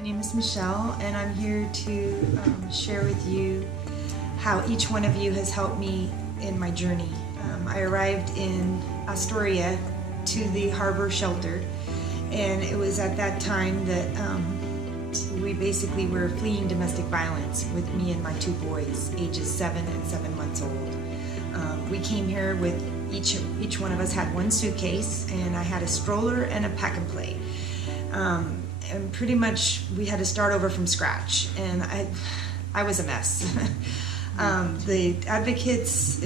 My name is Michelle, and I'm here to share with you how each one of you has helped me in my journey. I arrived in Astoria to the harbor shelter, and it was at that time that we basically were fleeing domestic violence with me and my two boys, ages 7 and 7 months old. We came here with each one of us had one suitcase, and I had a stroller and a pack and play. And pretty much we had to start over from scratch, and I was a mess. The advocates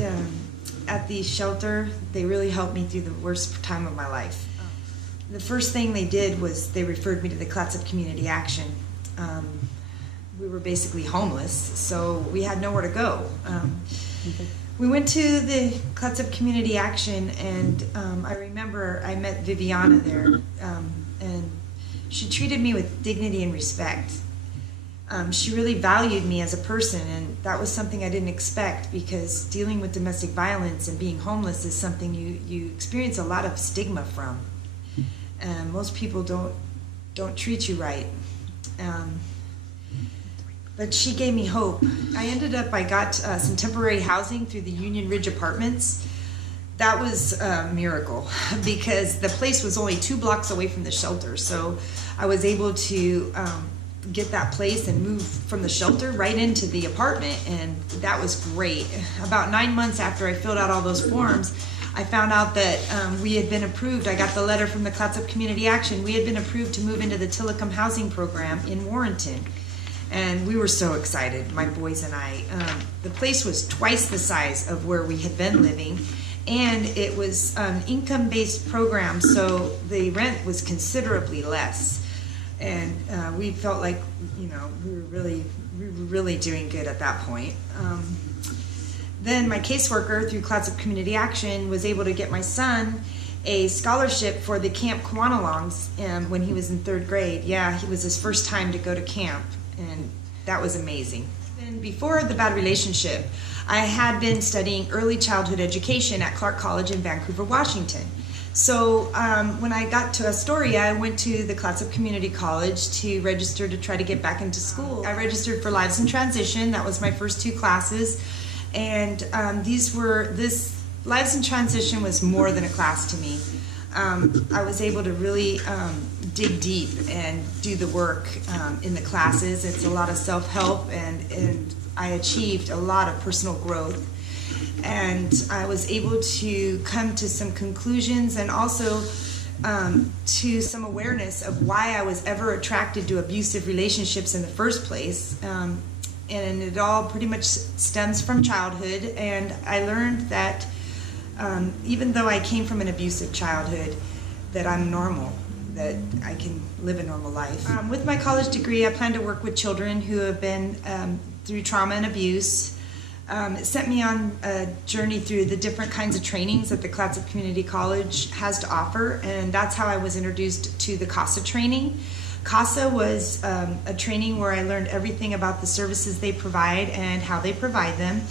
at the shelter, they really helped me through the worst time of my life. The first thing they did was they referred me to the Clatsop Community Action. We were basically homeless, so we had nowhere to go. We went to the Clatsop Community Action, and I remember I met Viviana there, and she treated me with dignity and respect. She really valued me as a person, and that was something I didn't expect, because dealing with domestic violence and being homeless is something you experience a lot of stigma from. Most people don't treat you right. But she gave me hope. I got some temporary housing through the Union Ridge Apartments. That was a miracle, because the place was only 2 blocks away from the shelter. So I was able to get that place and move from the shelter right into the apartment, and that was great. About 9 months after I filled out all those forms, I found out that we had been approved. I got the letter from the Clatsop Community Action. We had been approved to move into the Tillicum housing program in Warrenton. And we were so excited, my boys and I. The place was twice the size of where we had been living, and it was an income-based program, so the rent was considerably less. And we felt like, we were really doing good at that point. Then my caseworker through Clatsop Community Action was able to get my son a scholarship for the Camp Quanalongs when he was in 3rd grade. Yeah, it was his first time to go to camp, and that was amazing. Then before the bad relationship, I had been studying early childhood education at Clark College in Vancouver, Washington. So when I got to Astoria, I went to the Clatsop Community College to register to try to get back into school. I registered for Lives in Transition. That was my first 2 classes. And this Lives in Transition was more than a class to me. I was able to really dig deep and do the work in the classes. It's a lot of self-help, and I achieved a lot of personal growth. And I was able to come to some conclusions, and also to some awareness of why I was ever attracted to abusive relationships in the first place. And it all pretty much stems from childhood, and I learned that even though I came from an abusive childhood, that I'm normal, that I can live a normal life. With my college degree, I plan to work with children who have been through trauma and abuse. It sent me on a journey through the different kinds of trainings that the Clatsop Community College has to offer, and that's how I was introduced to the CASA training. CASA was a training where I learned everything about the services they provide and how they provide them.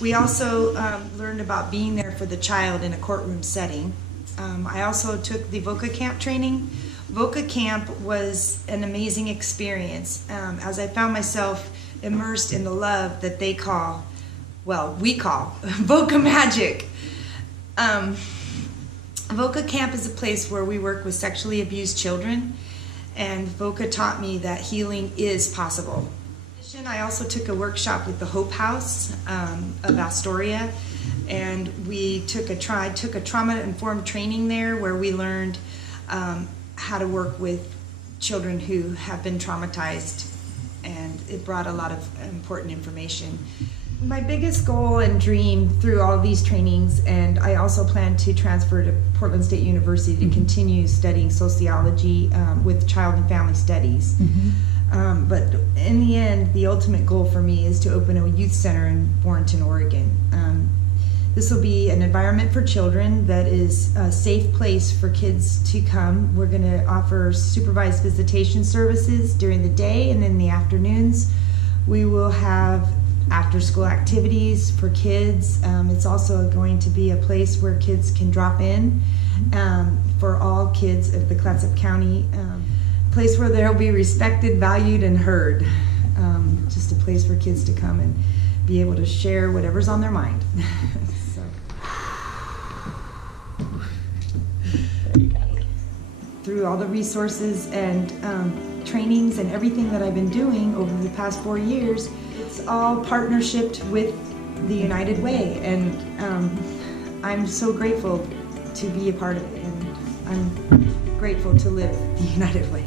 We also learned about being there for the child in a courtroom setting. I also took the VOCA camp training. VOCA camp was an amazing experience, as I found myself immersed in the love that we call VOCA magic. VOCA camp is a place where we work with sexually abused children, and VOCA taught me that healing is possible. I also took a workshop with the Hope House of Astoria, and I took a trauma-informed training there, where we learned how to work with children who have been traumatized, and it brought a lot of important information. My biggest goal and dream through all these trainings, and I also plan to transfer to Portland State University to continue studying sociology with child and family studies. But in the end, the ultimate goal for me is to open a youth center in Warrenton, Oregon. This will be an environment for children that is a safe place for kids to come. We're going to offer supervised visitation services during the day, and in the afternoons we will have after-school activities for kids. It's also going to be a place where kids can drop in for all kids of the Clatsop County. place where they'll be respected, valued, and heard. Just a place for kids to come and be able to share whatever's on their mind. So. There you go. Through all the resources and trainings and everything that I've been doing over the past 4 years, it's all partnershiped with the United Way, and I'm so grateful to be a part of it, and I'm grateful to live the United Way.